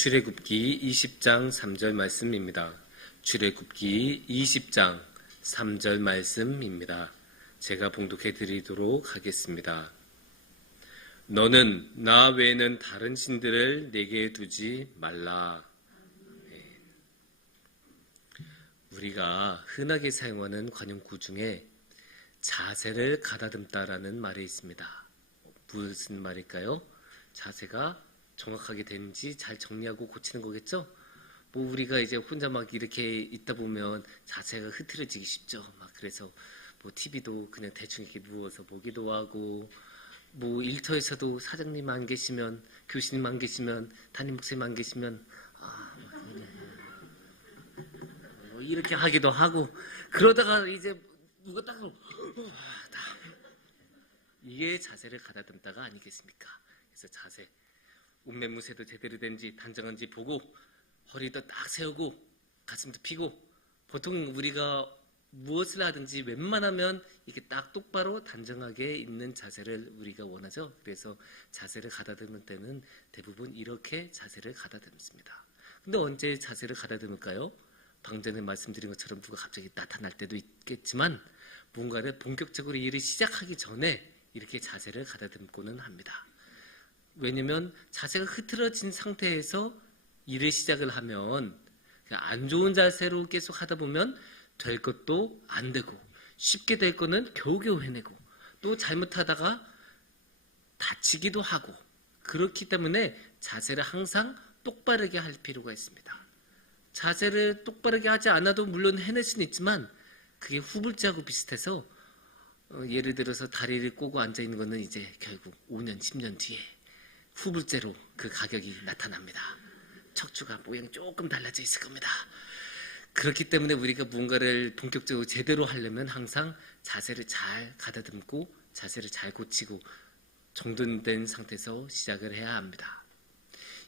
출애굽기 20장 3절 말씀입니다. 출애굽기 20장 3절 말씀입니다. 제가 봉독해 드리도록 하겠습니다. 너는 나 외에는 다른 신들을 내게 두지 말라. 네. 우리가 흔하게 사용하는 관용구 중에 자세를 가다듬다라는 말이 있습니다. 무슨 말일까요? 자세가 정확하게 되는지 잘 정리하고 고치는 거겠죠? 뭐 우리가 이제 혼자 막 이렇게 있다 보면 자세가 흐트러지기 쉽죠. 막 그래서 뭐 TV도 그냥 대충 이렇게 누워서 보기도 하고, 뭐 일터에서도 사장님 안 계시면, 교수님 안 계시면, 담임 목사님 안 계시면 뭐 이렇게 하기도 하고, 그러다가 이제 누가 딱 이게 자세를 가다듬다가 아니겠습니까? 그래서 자세, 운매무새도 제대로 된지 단정한지 보고, 허리도 딱 세우고 가슴도 펴고, 보통 우리가 무엇을 하든지 웬만하면 이렇게 딱 똑바로 단정하게 있는 자세를 우리가 원하죠. 그래서 자세를 가다듬을 때는 대부분 이렇게 자세를 가다듬습니다. 근데 언제 자세를 가다듬을까요? 방금 전에 말씀드린 것처럼 누가 갑자기 나타날 때도 있겠지만, 뭔가를 본격적으로 일을 시작하기 전에 이렇게 자세를 가다듬고는 합니다. 왜냐면 자세가 흐트러진 상태에서 일을 시작을 하면 안 좋은 자세로 계속 하다 보면 될 것도 안 되고, 쉽게 될 거는 겨우겨우 해내고, 또 잘못하다가 다치기도 하고, 그렇기 때문에 자세를 항상 똑바르게 할 필요가 있습니다. 자세를 똑바르게 하지 않아도 물론 해낼 수는 있지만 그게 후불제하고 비슷해서 예를 들어서 다리를 꼬고 앉아있는 거는 이제 결국 5년, 10년 뒤에 후불제로 그 가격이 나타납니다. 척추가 모양이 조금 달라져 있을 겁니다. 그렇기 때문에 우리가 뭔가를 본격적으로 제대로 하려면 항상 자세를 잘 가다듬고 자세를 잘 고치고 정돈된 상태에서 시작을 해야 합니다.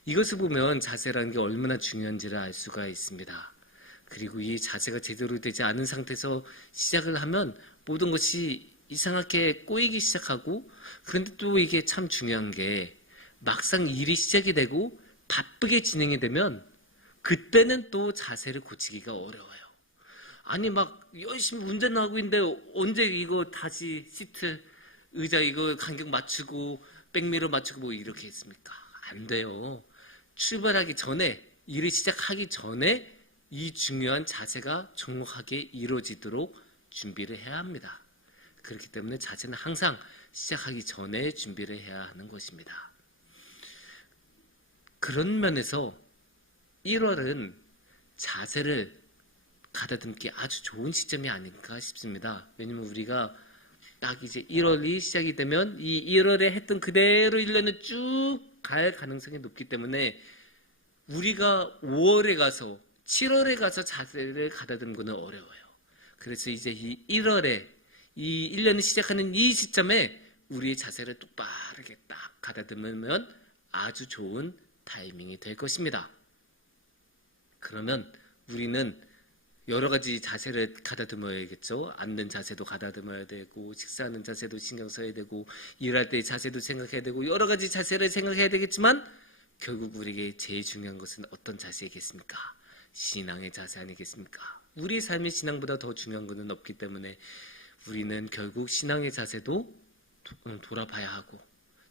이것을 보면 자세라는 게 얼마나 중요한지를 알 수가 있습니다. 그리고 이 자세가 제대로 되지 않은 상태에서 시작을 하면 모든 것이 이상하게 꼬이기 시작하고, 그런데 또 이게 참 중요한 게 막상 일이 시작이 되고 바쁘게 진행이 되면 그때는 또 자세를 고치기가 어려워요. 아니 막 열심히 운전하고 있는데 언제 이거 다시 시트, 의자 이거 간격 맞추고 백미러 맞추고 뭐 이렇게 했습니까? 안 돼요. 출발하기 전에, 일을 시작하기 전에 이 중요한 자세가 정확하게 이루어지도록 준비를 해야 합니다. 그렇기 때문에 자세는 항상 시작하기 전에 준비를 해야 하는 것입니다. 그런 면에서 1월은 자세를 가다듬기 아주 좋은 시점이 아닐까 싶습니다. 왜냐면 우리가 딱 이제 1월이 시작이 되면 이 1월에 했던 그대로 1년을 쭉 갈 가능성이 높기 때문에 우리가 5월에 가서 7월에 가서 자세를 가다듬는 것은 어려워요. 그래서 이제 이 1월에 이 1년을 시작하는 이 시점에 우리의 자세를 똑바르게 딱 가다듬으면 아주 좋은 타이밍이 될 것입니다. 그러면 우리는 여러 가지 자세를 가다듬어야겠죠. 앉는 자세도 가다듬어야 되고, 식사하는 자세도 신경 써야 되고, 일할 때의 자세도 생각해야 되고, 여러 가지 자세를 생각해야 되겠지만 결국 우리에게 제일 중요한 것은 어떤 자세이겠습니까? 신앙의 자세 아니겠습니까? 우리 삶의 신앙보다 더 중요한 것은 없기 때문에 우리는 결국 신앙의 자세도 돌아봐야 하고,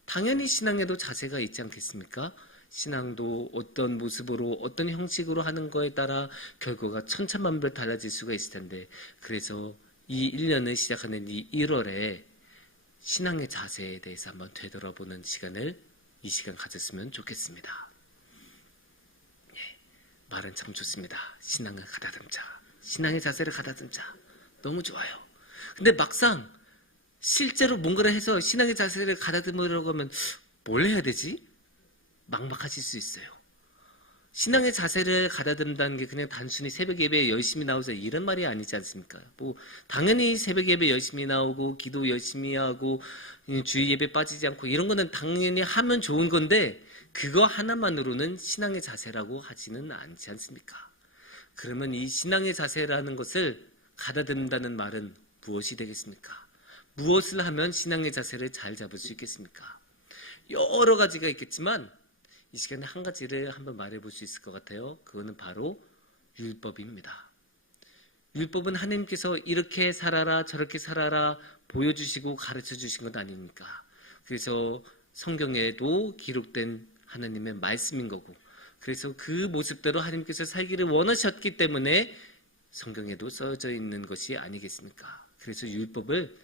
당연히 신앙에도 자세가 있지 않겠습니까? 신앙도 어떤 모습으로 어떤 형식으로 하는 거에 따라 결과가 천차만별 달라질 수가 있을 텐데, 그래서 이 1년을 시작하는 이 1월에 신앙의 자세에 대해서 한번 되돌아보는 시간을 이 시간 가졌으면 좋겠습니다. 말은 참 좋습니다. 신앙을 가다듬자, 신앙의 자세를 가다듬자, 너무 좋아요. 근데 막상 실제로 뭔가를 해서 신앙의 자세를 가다듬으려고 하면 뭘 해야 되지? 막막하실 수 있어요. 신앙의 자세를 가다듬다는 게 그냥 단순히 새벽 예배에 열심히 나오자 이런 말이 아니지 않습니까? 뭐 당연히 새벽 예배 열심히 나오고 기도 열심히 하고 주일 예배 빠지지 않고 이런 거는 당연히 하면 좋은 건데, 그거 하나만으로는 신앙의 자세라고 하지는 않지 않습니까? 그러면 이 신앙의 자세라는 것을 가다듬는다는 말은 무엇이 되겠습니까? 무엇을 하면 신앙의 자세를 잘 잡을 수 있겠습니까? 여러 가지가 있겠지만 이 시간에 한 가지를 한번 말해볼 수 있을 것 같아요. 그거는 바로 율법입니다. 율법은 하나님께서 이렇게 살아라 저렇게 살아라 보여주시고 가르쳐 주신 것 아닙니까? 그래서 성경에도 기록된 하나님의 말씀인 거고, 그래서 그 모습대로 하나님께서 살기를 원하셨기 때문에 성경에도 써져 있는 것이 아니겠습니까? 그래서 율법을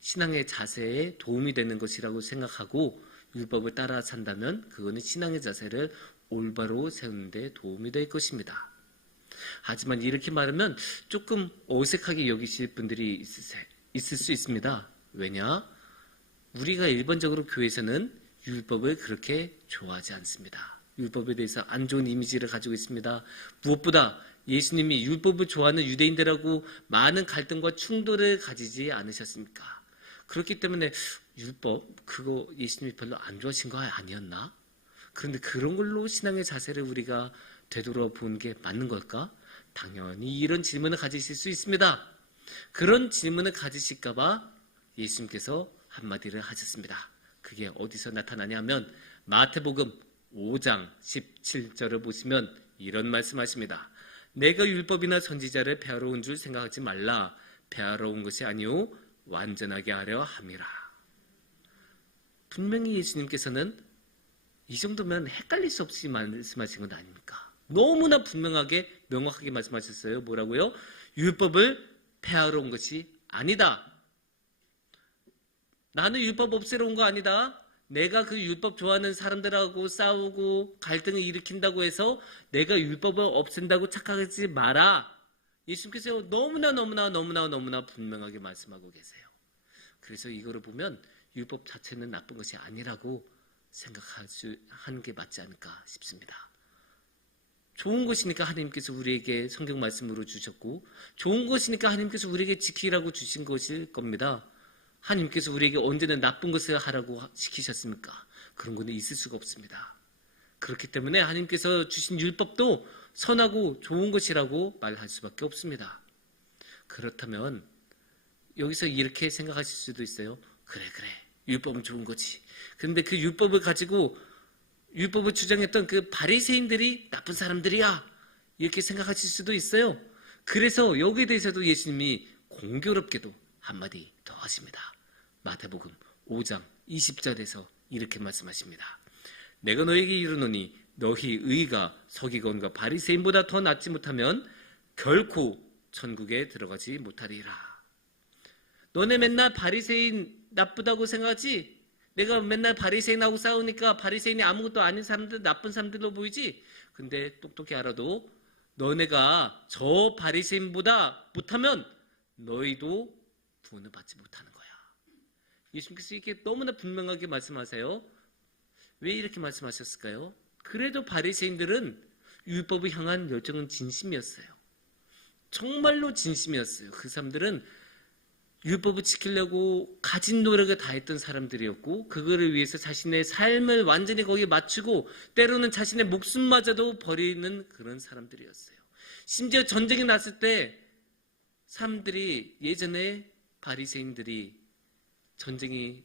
신앙의 자세에 도움이 되는 것이라고 생각하고 율법을 따라 산다면 그거는 신앙의 자세를 올바로 세우는 데 도움이 될 것입니다. 하지만 이렇게 말하면 조금 어색하게 여기실 분들이 있을 수 있습니다. 왜냐? 우리가 일반적으로 교회에서는 율법을 그렇게 좋아하지 않습니다. 율법에 대해서 안 좋은 이미지를 가지고 있습니다. 무엇보다 예수님이 율법을 좋아하는 유대인들하고 많은 갈등과 충돌을 가지지 않으셨습니까? 그렇기 때문에 율법, 그거 예수님이 별로 안 좋아하신 거 아니었나? 그런데 그런 걸로 신앙의 자세를 우리가 되돌아본 게 맞는 걸까? 당연히 이런 질문을 가지실 수 있습니다. 그런 질문을 가지실까봐 예수님께서 한마디를 하셨습니다. 그게 어디서 나타나냐면 마태복음 5장 17절을 보시면 이런 말씀하십니다. 내가 율법이나 선지자를 폐하러 온 줄 생각하지 말라. 폐하러 온 것이 아니오 완전하게 하려 함이라. 분명히 예수님께서는 이 정도면 헷갈릴 수 없이 말씀하신 건 아닙니까? 너무나 분명하게 명확하게 말씀하셨어요. 뭐라고요? 율법을 폐하러 온 것이 아니다. 나는 율법 없애러 온 거 아니다. 내가 그 율법 좋아하는 사람들하고 싸우고 갈등을 일으킨다고 해서 내가 율법을 없앤다고 착각하지 마라. 예수님께서 너무나 분명하게 말씀하고 계세요. 그래서 이거를 보면 율법 자체는 나쁜 것이 아니라고 생각하는 게 맞지 않을까 싶습니다. 좋은 것이니까 하나님께서 우리에게 성경 말씀으로 주셨고, 좋은 것이니까 하나님께서 우리에게 지키라고 주신 것일 겁니다. 하나님께서 우리에게 언제나 나쁜 것을 하라고 시키셨습니까? 그런 것은 있을 수가 없습니다. 그렇기 때문에 하나님께서 주신 율법도 선하고 좋은 것이라고 말할 수밖에 없습니다. 그렇다면 여기서 이렇게 생각하실 수도 있어요. 그래 율법은 좋은 거지. 그런데 그 율법을 가지고 율법을 주장했던 그 바리새인들이 나쁜 사람들이야, 이렇게 생각하실 수도 있어요. 그래서 여기에 대해서도 예수님이 공교롭게도 한마디 더 하십니다. 마태복음 5장 20절에서 이렇게 말씀하십니다. 내가 너에게 이르노니 너희 의가 서기관과 바리새인보다 더 낫지 못하면 결코 천국에 들어가지 못하리라. 너네 맨날 바리새인 나쁘다고 생각하지? 내가 맨날 바리새인하고 싸우니까 바리새인이 아무것도 아닌 사람들, 나쁜 사람들로 보이지? 근데 똑똑히 알아도 너네가 저 바리새인보다 못하면 너희도 구원을 받지 못하는 거야. 예수님께서 이렇게 너무나 분명하게 말씀하세요. 왜 이렇게 말씀하셨을까요? 그래도 바리새인들은 율법을 향한 열정은 진심이었어요. 정말로 진심이었어요. 그 사람들은 율법을 지키려고 가진 노력을 다했던 사람들이었고, 그거를 위해서 자신의 삶을 완전히 거기에 맞추고 때로는 자신의 목숨마저도 버리는 그런 사람들이었어요. 심지어 전쟁이 났을 때 사람들이, 예전에 바리새인들이 전쟁이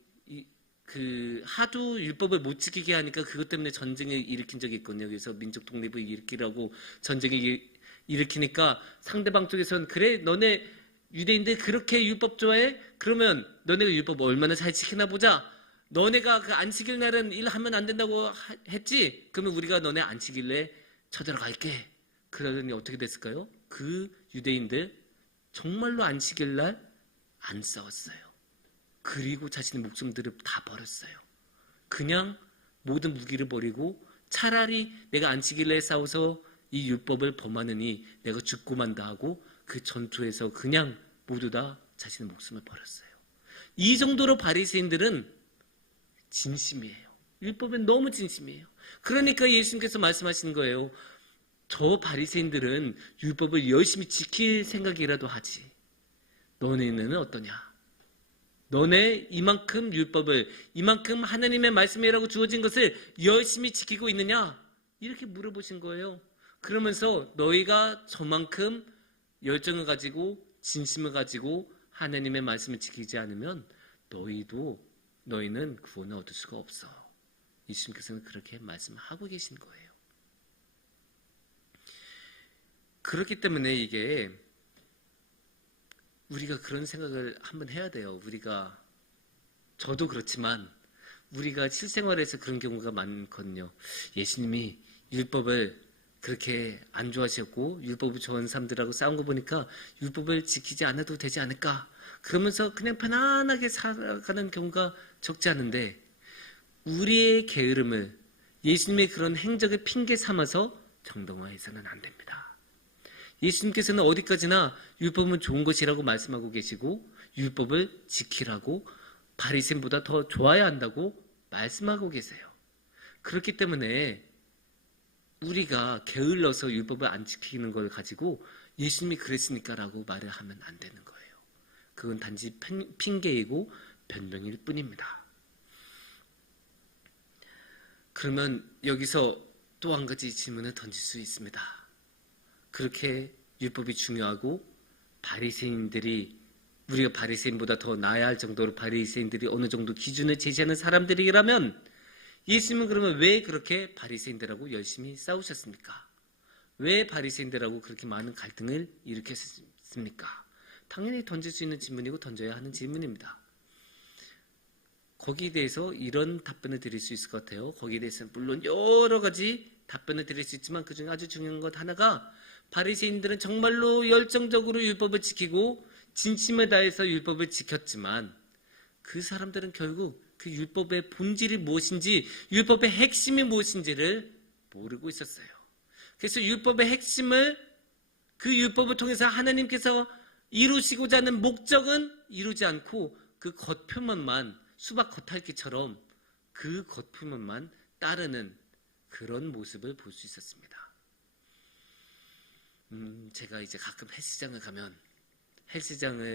하도 율법을 못 지키게 하니까 그것 때문에 전쟁을 일으킨 적이 있거든요. 그래서 민족 독립을 일으키라고 전쟁을 일으키니까 상대방 쪽에서는 그래 너네 유대인들 그렇게 율법 좋아해? 그러면 너네가 율법 얼마나 잘 지키나 보자. 너네가 그 안식일 날은 일하면 안 된다고 했지? 그러면 우리가 너네 안식일에 쳐들어갈게. 그러더니 어떻게 됐을까요? 그 유대인들 정말로 안식일 날 안 싸웠어요. 그리고 자신의 목숨들을 다 버렸어요. 그냥 모든 무기를 버리고 차라리 내가 안식일에 싸워서 이 율법을 범하느니 내가 죽고 만다 하고 그 전투에서 그냥 모두 다 자신의 목숨을 버렸어요. 이 정도로 바리새인들은 진심이에요. 율법에 너무 진심이에요. 그러니까 예수님께서 말씀하시는 거예요. 저 바리새인들은 율법을 열심히 지킬 생각이라도 하지. 너네는 어떠냐? 너네 이만큼 율법을, 이만큼 하나님의 말씀이라고 주어진 것을 열심히 지키고 있느냐? 이렇게 물어보신 거예요. 그러면서 너희가 저만큼 열정을 가지고 진심을 가지고 하나님의 말씀을 지키지 않으면 너희는 구원을 얻을 수가 없어. 예수님께서는 그렇게 말씀하고 계신 거예요. 그렇기 때문에 이게 우리가 그런 생각을 한번 해야 돼요. 저도 그렇지만 우리가 실생활에서 그런 경우가 많거든요. 예수님이 율법을 그렇게 안 좋아하셨고 율법을 좋아하는 사람들하고 싸운 거 보니까 율법을 지키지 않아도 되지 않을까? 그러면서 그냥 편안하게 살아가는 경우가 적지 않은데 우리의 게으름을 예수님의 그런 행적을 핑계 삼아서 정당화해서는 안 됩니다. 예수님께서는 어디까지나 율법은 좋은 것이라고 말씀하고 계시고 율법을 지키라고 바리새인보다 더 좋아야 한다고 말씀하고 계세요. 그렇기 때문에 우리가 게을러서 율법을 안 지키는 걸 가지고 예수님이 그랬으니까 라고 말을 하면 안 되는 거예요. 그건 단지 핑계이고 변명일 뿐입니다. 그러면 여기서 또 한 가지 질문을 던질 수 있습니다. 그렇게 율법이 중요하고 우리가 바리새인보다 더 나아야 할 정도로 바리새인들이 어느 정도 기준을 제시하는 사람들이라면 예수님은 그러면 왜 그렇게 바리새인들하고 열심히 싸우셨습니까? 왜 바리새인들하고 그렇게 많은 갈등을 일으켰습니까? 당연히 던질 수 있는 질문이고 던져야 하는 질문입니다. 거기에 대해서 이런 답변을 드릴 수 있을 것 같아요. 거기에 대해서는 물론 여러 가지 답변을 드릴 수 있지만 그중에 아주 중요한 것 하나가 바리새인들은 정말로 열정적으로 율법을 지키고 진심을 다해서 율법을 지켰지만 그 사람들은 결국 그 율법의 본질이 무엇인지 율법의 핵심이 무엇인지를 모르고 있었어요. 그래서 율법의 핵심을 그 율법을 통해서 하나님께서 이루시고자 하는 목적은 이루지 않고 그 겉표면만 수박 겉핥기처럼 그 겉표면만 따르는 그런 모습을 볼 수 있었습니다. 제가 이제 가끔 헬스장을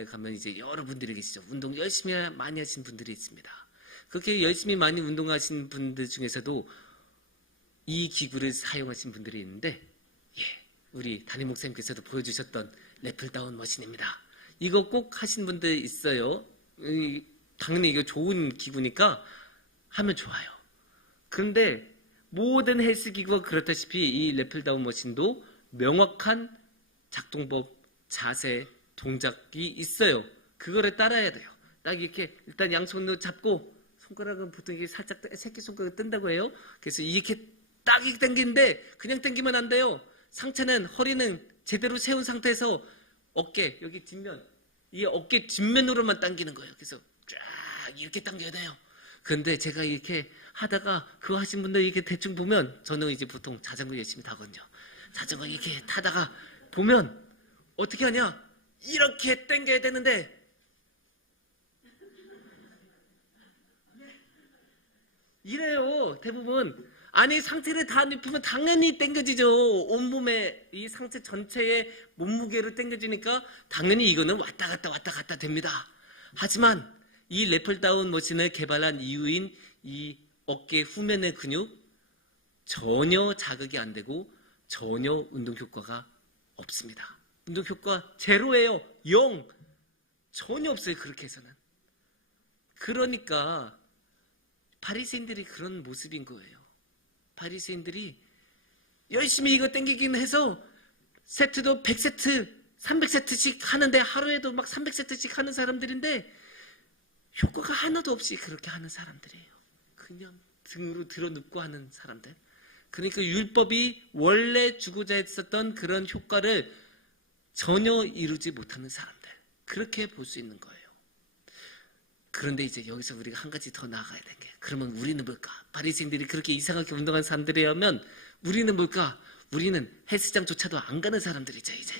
가면 이제 여러분들이 계시죠. 운동 열심히 많이 하신 분들이 있습니다. 그렇게 열심히 많이 운동하신 분들 중에서도 이 기구를 사용하신 분들이 있는데 우리 담임 목사님께서도 보여주셨던 래플다운 머신입니다. 이거 꼭 하신 분들 있어요. 당연히 이거 좋은 기구니까 하면 좋아요. 그런데 모든 헬스 기구가 그렇다시피 이 래플다운 머신도 명확한 작동법, 자세, 동작이 있어요. 그거를 따라야 돼요. 딱 이렇게 일단 양손으로 잡고 손가락은 보통 이게 살짝 새끼손가락을 뜬다고 해요. 그래서 이렇게 딱 이렇게 당기는데 그냥 당기면 안 돼요. 상체는 허리는 제대로 세운 상태에서 어깨 여기 뒷면 이 어깨 뒷면으로만 당기는 거예요. 그래서 쫙 이렇게 당겨야 돼요. 그런데 제가 이렇게 하다가 그거 하신 분들 이렇게 대충 보면 저는 이제 보통 자전거 열심히 타거든요. 자전거 이렇게 타다가 보면 어떻게 하냐? 이렇게 당겨야 되는데 이래요. 대부분. 아니 상체를 다 눕히면 당연히 당겨지죠. 온몸에 이 상체 전체의 몸무게로 당겨지니까 당연히 이거는 왔다 갔다 됩니다. 하지만 이 래플다운 머신을 개발한 이유인 이 어깨 후면의 근육 전혀 자극이 안 되고 전혀 운동 효과가 없습니다. 운동 효과 제로예요. 0. 전혀 없어요. 그렇게 해서는. 그러니까 바리새인들이 그런 모습인 거예요. 바리새인들이 열심히 이거 땡기긴 해서 세트도 100세트, 300세트씩 하는데 하루에도 막 300세트씩 하는 사람들인데 효과가 하나도 없이 그렇게 하는 사람들이에요. 그냥 등으로 들어눕고 하는 사람들. 그러니까 율법이 원래 주고자 했었던 그런 효과를 전혀 이루지 못하는 사람들. 그렇게 볼 수 있는 거예요. 그런데 이제 여기서 우리가 한 가지 더 나아가야 되는 게 그러면 우리는 뭘까? 바리새인들이 그렇게 이상하게 운동하는 사람들이라면 우리는 뭘까? 우리는 헬스장조차도 안 가는 사람들이죠 이제.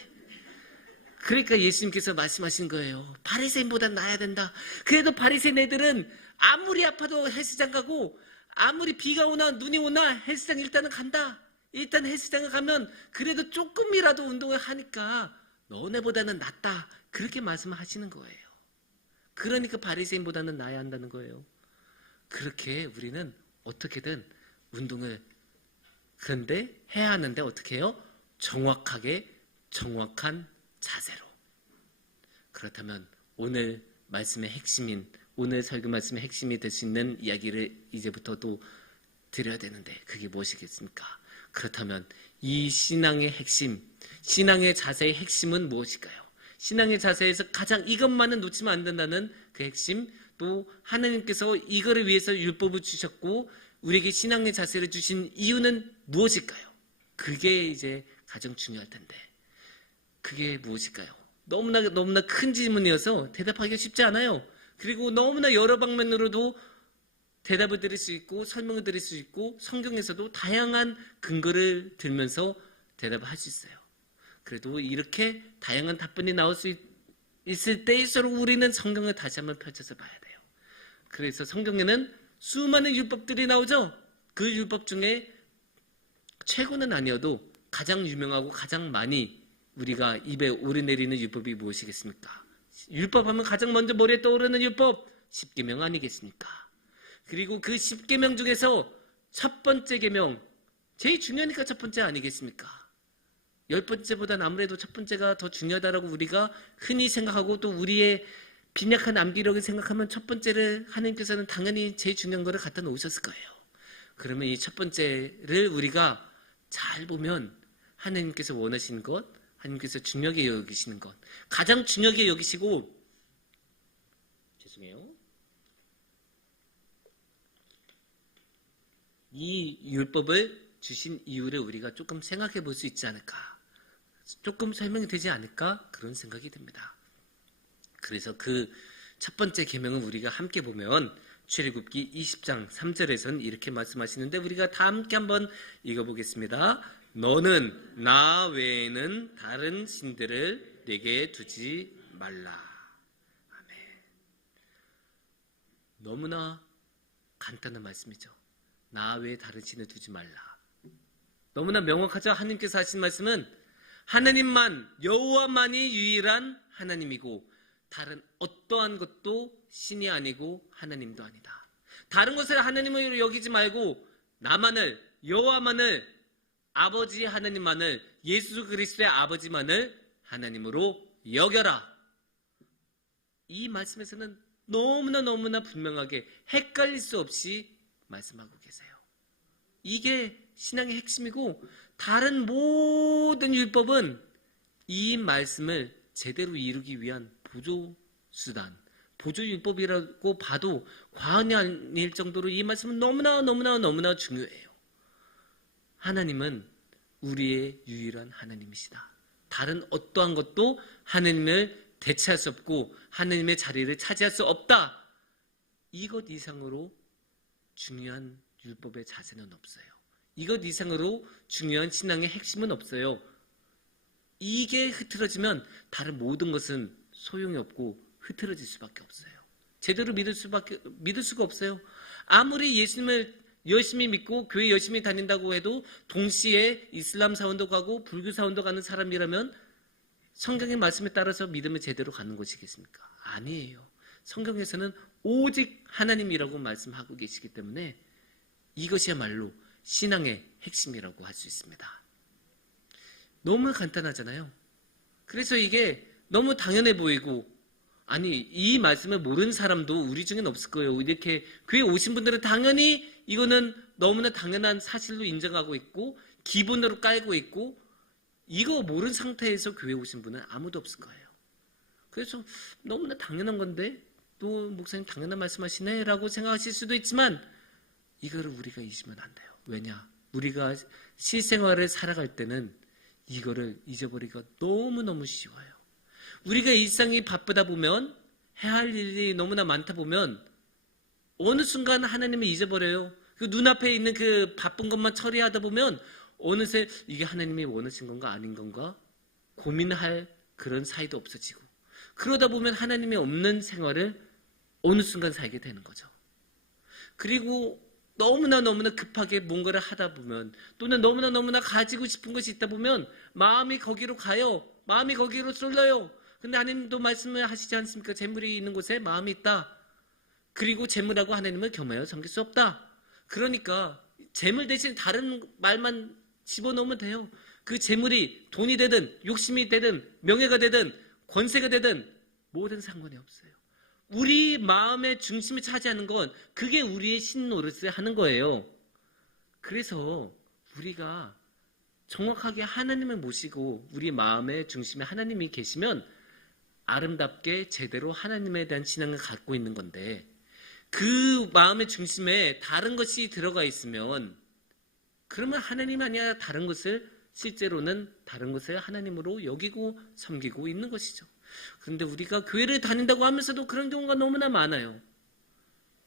그러니까 예수님께서 말씀하신 거예요. 바리새인보다 나아야 된다. 그래도 바리새인 애들은 아무리 아파도 헬스장 가고 아무리 비가 오나 눈이 오나 헬스장 일단은 간다. 일단 헬스장에 가면 그래도 조금이라도 운동을 하니까 너네보다는 낫다. 그렇게 말씀하시는 거예요. 그러니까 바리새인보다는 나아야 한다는 거예요. 그렇게 우리는 어떻게든 운동을 그런데 해야 하는데 어떻게 해요? 정확하게 정확한 자세로. 그렇다면 오늘 말씀의 핵심인 오늘 설교 말씀의 핵심이 될 수 있는 이야기를 이제부터 또 드려야 되는데 그게 무엇이겠습니까? 그렇다면 이 신앙의 핵심, 신앙의 자세의 핵심은 무엇일까요? 신앙의 자세에서 가장 이것만은 놓치면 안 된다는 그 핵심, 또 하나님께서 이거를 위해서 율법을 주셨고 우리에게 신앙의 자세를 주신 이유는 무엇일까요? 그게 이제 가장 중요할 텐데 그게 무엇일까요? 너무나 큰 질문이어서 대답하기가 쉽지 않아요. 그리고 너무나 여러 방면으로도 대답을 드릴 수 있고 설명을 드릴 수 있고 성경에서도 다양한 근거를 들면서 대답을 할 수 있어요. 그래도 이렇게 다양한 답변이 나올 수 있을 때일수록 우리는 성경을 다시 한번 펼쳐서 봐야 돼요. 그래서 성경에는 수많은 율법들이 나오죠. 그 율법 중에 최고는 아니어도 가장 유명하고 가장 많이 우리가 입에 오르내리는 율법이 무엇이겠습니까? 율법하면 가장 먼저 머리에 떠오르는 율법 10계명 아니겠습니까? 그리고 그 10계명 중에서 첫 번째 계명, 제일 중요하니까 첫 번째 아니겠습니까? 10번째보다는 아무래도 첫 번째가 더 중요하다라고 우리가 흔히 생각하고 또 우리의 빈약한 암기력을 생각하면 첫 번째를 하나님께서는 당연히 제일 중요한 거를 갖다 놓으셨을 거예요. 그러면 이 첫 번째를 우리가 잘 보면 하나님께서 원하시는 것, 하나님께서 중요하게 여기시는 것, 가장 중요하게 여기시고, 죄송해요. 이 율법을 주신 이유를 우리가 조금 생각해 볼 수 있지 않을까, 조금 설명이 되지 않을까 그런 생각이 듭니다. 그래서 그 첫 번째 계명은 우리가 함께 보면 출애굽기 20장 3절에서는 이렇게 말씀하시는데 우리가 다 함께 한번 읽어보겠습니다. 너는 나 외에는 다른 신들을 내게 두지 말라. 아멘. 너무나 간단한 말씀이죠. 나 외에 다른 신을 두지 말라. 너무나 명확하죠. 하나님께서 하신 말씀은 하나님만, 여호와만이 유일한 하나님이고 다른 어떠한 것도 신이 아니고 하나님도 아니다. 다른 것을 하나님으로 여기지 말고 나만을, 여호와만을, 아버지 하나님만을, 예수 그리스도의 아버지만을 하나님으로 여겨라. 이 말씀에서는 너무나 분명하게 헷갈릴 수 없이 말씀하고 계세요. 이게 신앙의 핵심이고 다른 모든 율법은 이 말씀을 제대로 이루기 위한 보조수단, 보조율법이라고 봐도 과언이 아닐 정도로 이 말씀은 너무나 중요해요. 하나님은 우리의 유일한 하나님이시다. 다른 어떠한 것도 하나님을 대체할 수 없고 하나님의 자리를 차지할 수 없다. 이것 이상으로 중요한 율법의 자세는 없어요. 이것 이상으로 중요한 신앙의 핵심은 없어요. 이게 흐트러지면 다른 모든 것은 소용이 없고 흐트러질 수밖에 없어요. 제대로 믿을 수가 없어요. 아무리 예수님을 열심히 믿고 교회 열심히 다닌다고 해도 동시에 이슬람 사원도 가고 불교 사원도 가는 사람이라면 성경의 말씀에 따라서 믿음을 제대로 가는 것이겠습니까? 아니에요. 성경에서는 오직 하나님이라고 말씀하고 계시기 때문에 이것이야말로 신앙의 핵심이라고 할 수 있습니다. 너무 간단하잖아요. 그래서 이게 너무 당연해 보이고 아니 이 말씀을 모르는 사람도 우리 중엔 없을 거예요. 이렇게 교회 오신 분들은 당연히 이거는 너무나 당연한 사실로 인정하고 있고 기본으로 깔고 있고 이거 모르는 상태에서 교회 오신 분은 아무도 없을 거예요. 그래서 너무나 당연한 건데 또 목사님 당연한 말씀하시네 라고 생각하실 수도 있지만 이거를 우리가 잊으면 안 돼요. 왜냐? 우리가 실생활을 살아갈 때는 이거를 잊어버리기가 너무너무 쉬워요. 우리가 일상이 바쁘다 보면 해야 할 일이 너무나 많다 보면 어느 순간 하나님을 잊어버려요. 그 눈앞에 있는 그 바쁜 것만 처리하다 보면 어느새 이게 하나님이 원하신 건가 아닌 건가 고민할 그런 사이도 없어지고 그러다 보면 하나님이 없는 생활을 어느 순간 살게 되는 거죠. 그리고 너무나 급하게 뭔가를 하다 보면 또는 너무나 가지고 싶은 것이 있다 보면 마음이 거기로 가요. 마음이 거기로 쏠려요. 근데 하나님도 말씀을 하시지 않습니까? 재물이 있는 곳에 마음이 있다. 그리고 재물하고 하나님을 겸하여 섬길 수 없다. 그러니까 재물 대신 다른 말만 집어넣으면 돼요. 그 재물이 돈이 되든 욕심이 되든 명예가 되든 권세가 되든 뭐든 상관이 없어요. 우리 마음의 중심을 차지하는 건 그게 우리의 신노릇을 하는 거예요. 그래서 우리가 정확하게 하나님을 모시고 우리 마음의 중심에 하나님이 계시면 아름답게 제대로 하나님에 대한 신앙을 갖고 있는 건데, 그 마음의 중심에 다른 것이 들어가 있으면 그러면 하나님이 아니라 다른 것을, 실제로는 다른 것을 하나님으로 여기고 섬기고 있는 것이죠. 그런데 우리가 교회를 다닌다고 하면서도 그런 경우가 너무나 많아요.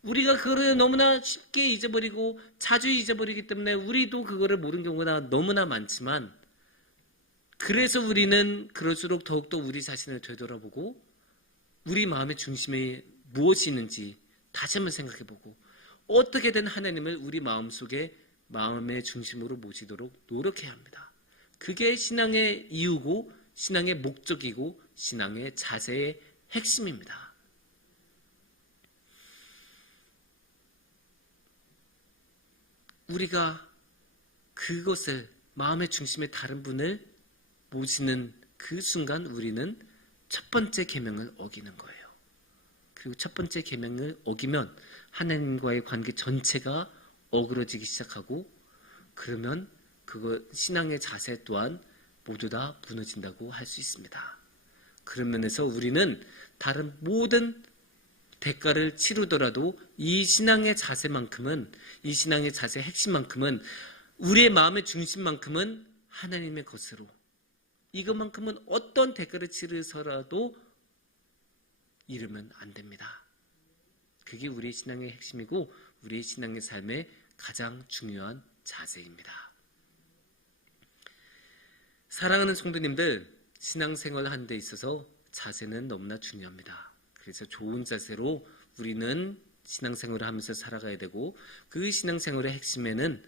우리가 그거를 너무나 쉽게 잊어버리고 자주 잊어버리기 때문에 우리도 그거를 모르는 경우가 너무나 많지만, 그래서 우리는 그럴수록 더욱더 우리 자신을 되돌아보고 우리 마음의 중심에 무엇이 있는지 다시 한번 생각해보고 어떻게든 하나님을 우리 마음속에 마음의 중심으로 모시도록 노력해야 합니다. 그게 신앙의 이유고 신앙의 목적이고 신앙의 자세의 핵심입니다. 우리가 그것을, 마음의 중심에 다른 분을 모시는 그 순간 우리는 첫 번째 계명을 어기는 거예요. 그리고 첫 번째 계명을 어기면 하나님과의 관계 전체가 어그러지기 시작하고, 그러면 그거 신앙의 자세 또한 모두 다 무너진다고 할 수 있습니다. 그런 면에서 우리는 다른 모든 대가를 치르더라도 이 신앙의 자세만큼은, 이 신앙의 자세의 핵심만큼은, 우리의 마음의 중심만큼은 하나님의 것으로, 이것만큼은 어떤 대가를 치르서라도 잃으면 안 됩니다. 그게 우리의 신앙의 핵심이고 우리의 신앙의 삶의 가장 중요한 자세입니다. 사랑하는 성도님들, 신앙생활을 하는 데 있어서 자세는 너무나 중요합니다. 그래서 좋은 자세로 우리는 신앙생활을 하면서 살아가야 되고, 그 신앙생활의 핵심에는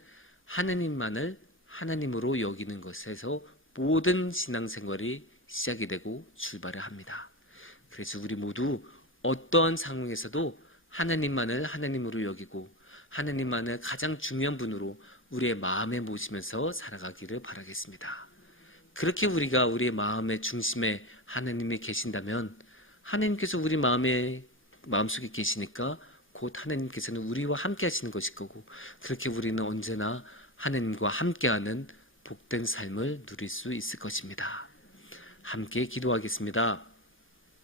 하나님만을 하나님으로 여기는 것에서 모든 신앙생활이 시작이 되고 출발을 합니다. 그래서 우리 모두 어떠한 상황에서도 하나님만을 하나님으로 여기고 하나님만을 가장 중요한 분으로 우리의 마음에 모시면서 살아가기를 바라겠습니다. 그렇게 우리가 우리의 마음의 중심에 하나님이 계신다면 하나님께서 우리 마음속에 계시니까 곧 하나님께서는 우리와 함께 하시는 것일 거고, 그렇게 우리는 언제나 하나님과 함께하는 복된 삶을 누릴 수 있을 것입니다. 함께 기도하겠습니다.